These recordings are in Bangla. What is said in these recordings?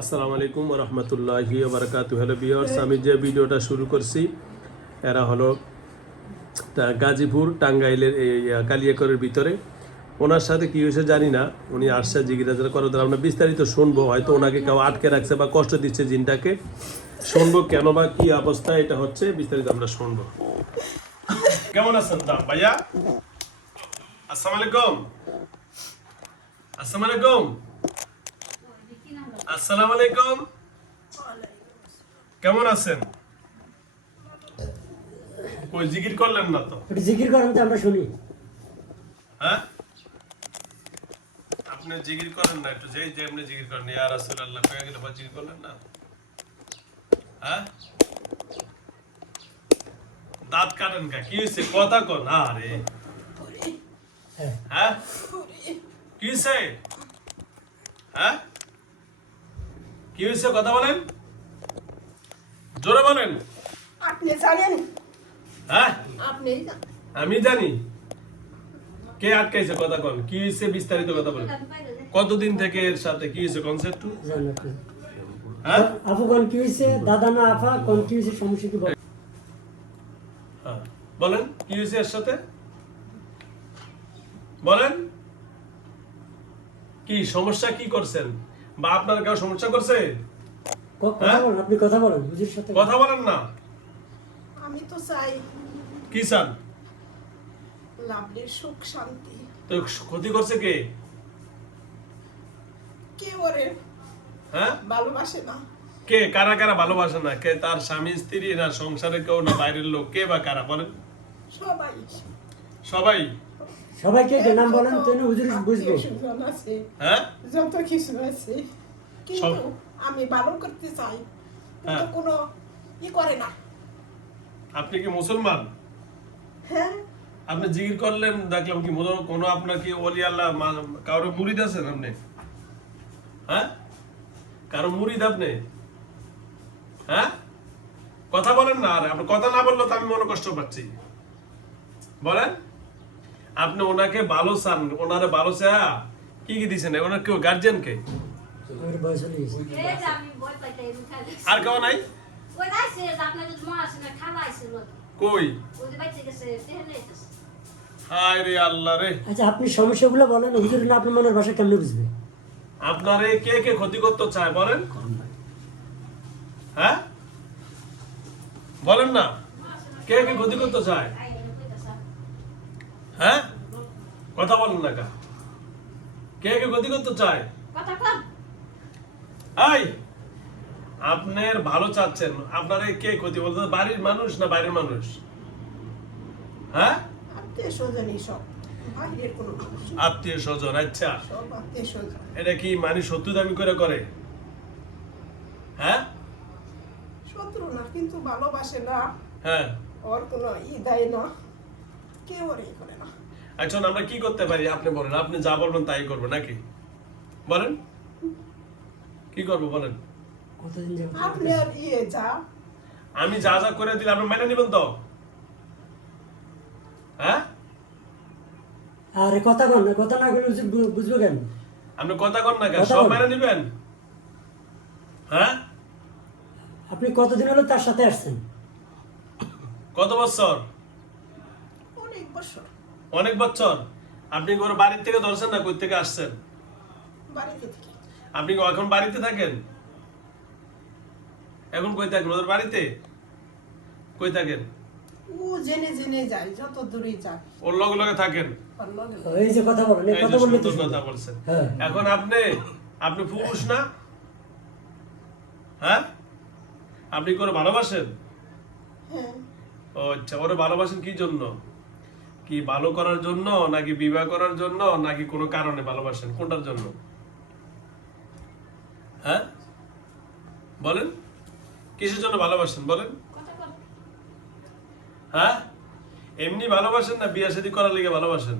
আসসালামু আলাইকুম ওয়া রাহমাতুল্লাহি ওয়া বারাকাতুহু। হ্যালো ভিউয়ার্স, আমি যে ভিডিওটা শুরু করছি এরা হলো গাজীপুর টাঙ্গাইলের এই কালিয়াকরের ভিতরে। ওনার সাথে কি হয়েছে জানি না, উনি আসছে জিজ্ঞাসা করে, আমরা বিস্তারিত শুনবো। হয়তো ওনাকে কেউ আটকে রাখছে বা কষ্ট দিচ্ছে জিনটাকে, শুনবো কেন বা কি অবস্থা এটা হচ্ছে, বিস্তারিত আমরা শুনবো। কেমন আছেন ভাইয়া? আসসালামু আলাইকুম। আসসালামু আলাইকুম। আসসালামু আলাইকুম। কেমন আছেন? কই জিকির করলেন না তো? একটু জিকির করেন তো আমরা শুনি। হ্যাঁ, আপনি জিকির করেন না একটু? যেই যে আপনি জিকির করেন, ইয়া রাসূলুল্লাহ কয়ে গেলে বা জিকির করলেন না? হ্যাঁ, দাঁত কাটেন কা? কি হয়েছে কথা কন। আরে হ্যাঁ, কি হয়েছে? হ্যাঁ, কি হয়েছে কথা বলেন, জোরে বলেন। আপনি জানেন? হ্যাঁ, আমি জানি। কে আটকাইছে কথা কন, কি হয়েছে বিস্তারিত কথা বলেন। কতদিন থেকে এর সাথে কি হয়েছে কনসেপ্ট? হ্যাঁ, আপু কোন কি হয়েছে, দাদা না আপা কোন কি হয়েছে, সমস্যা কি বলেন? হ্যাঁ বলেন, কি হয়েছে এর সাথে বলেন। কি সমস্যা, কি করছেন, বা আপনার কেউ সমস্যা করছে? কথা বলেন, আপনি কথা বলেন হুজুর সাথে। কথা বলেন না। আমি তো চাই কি চান? লাভলির সুখ শান্তি। তো ক্ষতি করছে কে? কে ওরে হ্যাঁ, ভালোবাসে না? কে? কারা কারা ভালোবাসে না? কে? তার স্বামী স্ত্রী, না সংসারে কেউ, না বাইরের লোক, কে বা কারা বলেন? সবাই সবাই। সবাইকে যে নাম বলেন তো হুজুর বুঝবো। সুজন আছে, হ্যাঁ, যত কিছু আছে, কিন্তু সব- আমি ভালো করতে চাই, হ্যাঁ। কিন্তু কোনো করে না। আপনি কি মুসলমান? হ্যাঁ, আপনি জিকির করলেন দেখলাম, কি কোনো আপনার কি ওলি আল্লাহ কারো মুরিদ আছেন আপনি? হ্যাঁ, কারো মুরিদ আপনি? হ্যাঁ, কথা বলেন না। আর আপনি কথা না বললে তো আমি মনে কষ্ট পাচ্ছি। বলেন, আপনি ওনাকে ভালো চান, ওনারে ভালো চা কি কি দিছেন? ওনার কেউ গার্জিয়ান কে? আমার বয়স হয়ে গেছে। আর কেউ নাই? কই? হায় রে আল্লাহ রে। আচ্ছা আপনি সমস্যাগুলো বলেন, হুজুর না আপনার মনের ভাষা কেমনে বুঝবে? আপনারে কে কে ক্ষতি করতে চায় বলেন? হ্যাঁ, বলেন না, কে কে ক্ষতি করতে চায়? হ্যাঁ, কথা বলেন না কা? কে কে ক্ষতি করতে চায়? এই, আপনার ভালো চাচ্ছেন, আপনারে কে ক্ষতি বলতে? বাড়ির মানুষ না বাইরের মানুষ? হ্যাঁ, আত্মীয় স্বজনই সব, বাইরের কোনো মানুষ না। আত্মীয় স্বজন। আচ্ছা, সব আত্মীয় স্বজন। এটা কি মানুষ শত্রু দামি করে করে? হ্যাঁ, শত্রু না, কিন্তু ভালোবাসে না, হ্যাঁ। ওর কোনো দেয় না, কেউ ওরে করে না। এখন আমরা কি করতে পারি আপনি বলেন? আপনি যা বলবেন তাই করবো নাকি? বলেন, কি করবো বলেন? কতদিন যাবত আপনি আর যা আমি যা যা করে দিলে আপনি মেনে নেবেন তো? হ্যাঁ, আরে কথা কন না, কথা না বলে হুজুর বুঝবো কেন? আপনি কথা কন না কেন? কথা সব বলেন। মেনে নেবেন? হ্যাঁ, আপনি কতদিন হলো তার সাথে আসছেন? কত বছর? অনেক বছর অনেক বছর। আপনি কি ওর বাড়ির থেকে ধরছেন না কই থেকে আসছেন? বাড়িতে থেকে। আপনি কি এখন বাড়িতে থাকেন? এখন কই থাকেন? ওদের বাড়িতে কই থাকেন? ও জেনে জেনে যায়, যত দূরে যায় ওর লগে লগে থাকেন? ওর লগে লগে। এই যে কথা বলেন, এই এই কথা যে বললে তো সুন্দর শুনবো। কথা বলছেন। হ্যাঁ। এখন আপনি পুরুষ না? হ্যাঁ, আপনি কি ওরে ভালোবাসেন? হ্যাঁ, ও আচ্ছা, ওরে ভালোবাসেন কি জন্য? কি ভালো করার জন্য, নাকি বিবাহ করার জন্য, নাকি কোনো কারণে ভালোবাসেন? কোনটার জন্য? হ্যাঁ, বলেন, কিসের জন্য ভালোবাসেন বলেন? হ্যাঁ, এমনি ভালোবাসেন না বিয়ে শাদী করার লেগে ভালোবাসেন?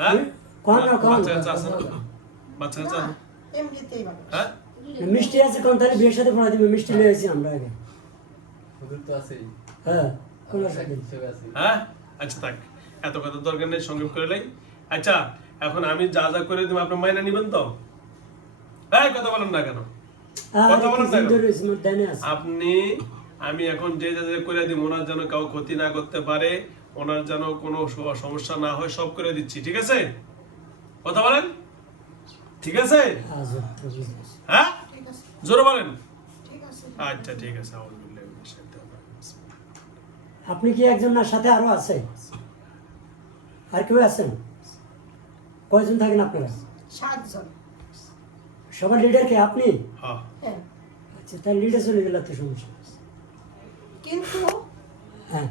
হ্যাঁ, কোন না কোন। বাচ্চা কাচ্চা আছে না? বাচ্চা কাচ্চা না, আছে? এমনিতেই ভালো। হ্যাঁ, মিষ্টি আছে কোন, তাহলে বিয়ের সাথে পড়া দিবে, মিষ্টি নিয়ে আসি আমরা আগে। হুজুর তো আছেই। হ্যাঁ, কোন আমরা অসুবিধা নেই। হিসেবে আছি। হ্যাঁ, আচ্ছা থাক, এত কথা দরকার নেই, সংক্ষেপ করে লাই। আচ্ছা, এখন আমি যা যা করে দিব আপনি মাইনে নিবেন তো? এই কথা বলেন না কেন? আর কথা বলেন না কিছুদিন কেন? ধরে স্মার্ট দেনে আছে। আমি এখন যে যা করে দিব, ওনার যেন কাউ ক্ষতি না করতে পারে, ওনার যেন কোনো সমস্যা না হয়, সব করে দিচ্ছি, ঠিক আছে? কথা বলেন, ঠিক আছে? আচ্ছা, বুঝতে পারছি। হ্যাঁ, ঠিক আছে জোরে বলেন। ঠিক আছে আচ্ছা ঠিক আছে। আউযুবিল্লাহি মিনাশ শাইতানির রাজিম। আপনি কি একজন না সাথে আরো আছে? আর কেউ আছেন? কয়জন থাকেন আপনারা? 7 জন সবার লিডার কে আপনি? হ্যাঁ, হ্যাঁ আচ্ছা, তার লিডার চলে গেলে তো সমস্যা। কিন্তু হ্যাঁ,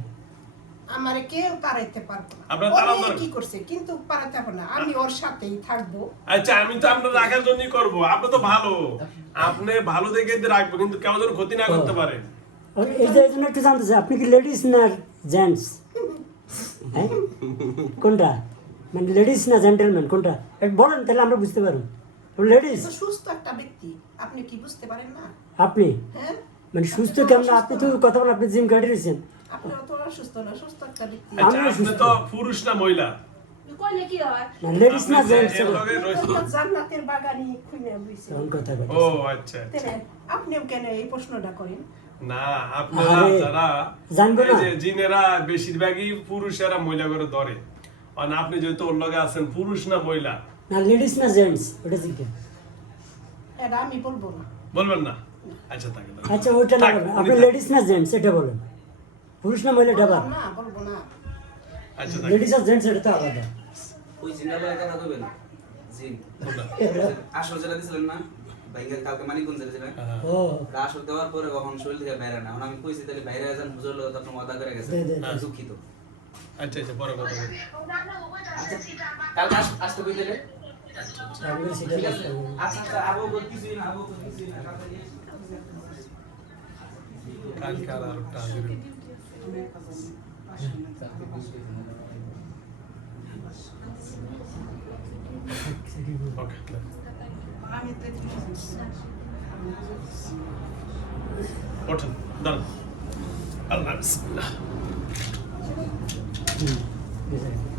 আমারে কেউ তাড়াইতে পারবো না। আপনার ও তাড়ানো নিয়ে দরকার। কি করছে কিন্তু পারাতে হবে না, আমি ওর সাথেই থাকবো। আচ্ছা আমি তো আপনার রাখার জন্যই করবো। আপনি তো ভালো, আপনি ভালো দেখে রাখবো, কিন্তু কেউ যেন ক্ষতি না করতে পারে। আর এই জন্য একটু জানতে চাই, আপনি কি লেডিস না জেন্টস? হ্যাঁ, কোনটা? মানে লেডিস না জেন্টেলম্যান কোনটা? একটু বলেন তাহলে আমরা বুঝতে পারবো। লেডিস তো সুস্থ একটা ব্যক্তি, আপনি কি বুঝতে পারেন না? আপনি হ্যাঁ, মানে সুস্থ কেমন? আপনি তো কথা বলেন, আপনি জিম কাটি রয়েছেন। আপনি অত সুস্থ না, সুস্থ একটা ব্যক্তি। আচ্ছা আমিও আপনি সুস্থ। তো পুরুষ না মহিলা? কইলে কি হয়? লেডিস না আপনি যে জেন্টস? এর লগে রয়েছেন- তো জান্নাতের বাগানি খুঁজে বুঝছি। কোন কথা ও বলছেন? আচ্ছা আচ্ছা। তাহলে আপনিও কেন এই প্রশ্নটা করেন? না, আপনারা আরে, যারা জানবো এই না। যে জিনেরা বেশিরভাগই পুরুষেরা মহিলা করে ধরে, আর আপনি যেহেতু ওর লগে আছেন, পুরুষ না মহিলা না লেডিস না জেন্টস ওটা জিজ্ঞেস। এটা আমি বলবো না। বলবেন না? আচ্ছা থাকে না। আচ্ছা ওইটা না থাক, বলেন, উনি আপনি থাক। লেডিস না জেন্টস এটা বলেন। পুরুষ না মহিলা এটা বলবো বলেন। না, বলবো না। আচ্ছা থাকে। লেডিস আর জেন্টস এটা তো আলাদা। ওই জিন্দার ভাই কথা কইবেন জি আসর যেটা দিছিলেন না ভাইঙ্গা কালকে মানিকগঞ্জ যেটা হ্যাঁ। ও আসর দেওয়ার পরে কখন শরীর থেকে বাইরে না আমি কইছি তাহলে বাইরে যান হুজুর লোক তখন ওয়াদা করে গেছে দে, দে, দে। দুঃখিত আচ্ছা আচ্ছা, বড় কথা বলি। কালকে আসতে কই দিলে আমি সেটা ঠিক আছে আচ্ছা আচ্ছা আবো কিছুই না আবো কিছুই না কালকে আর একটা আসবে। ওকে, আমি তো ওঠেন, দাঁড়ান। আল্লাহ বিসমিল্লাহ। হুম, ঠিক আছে।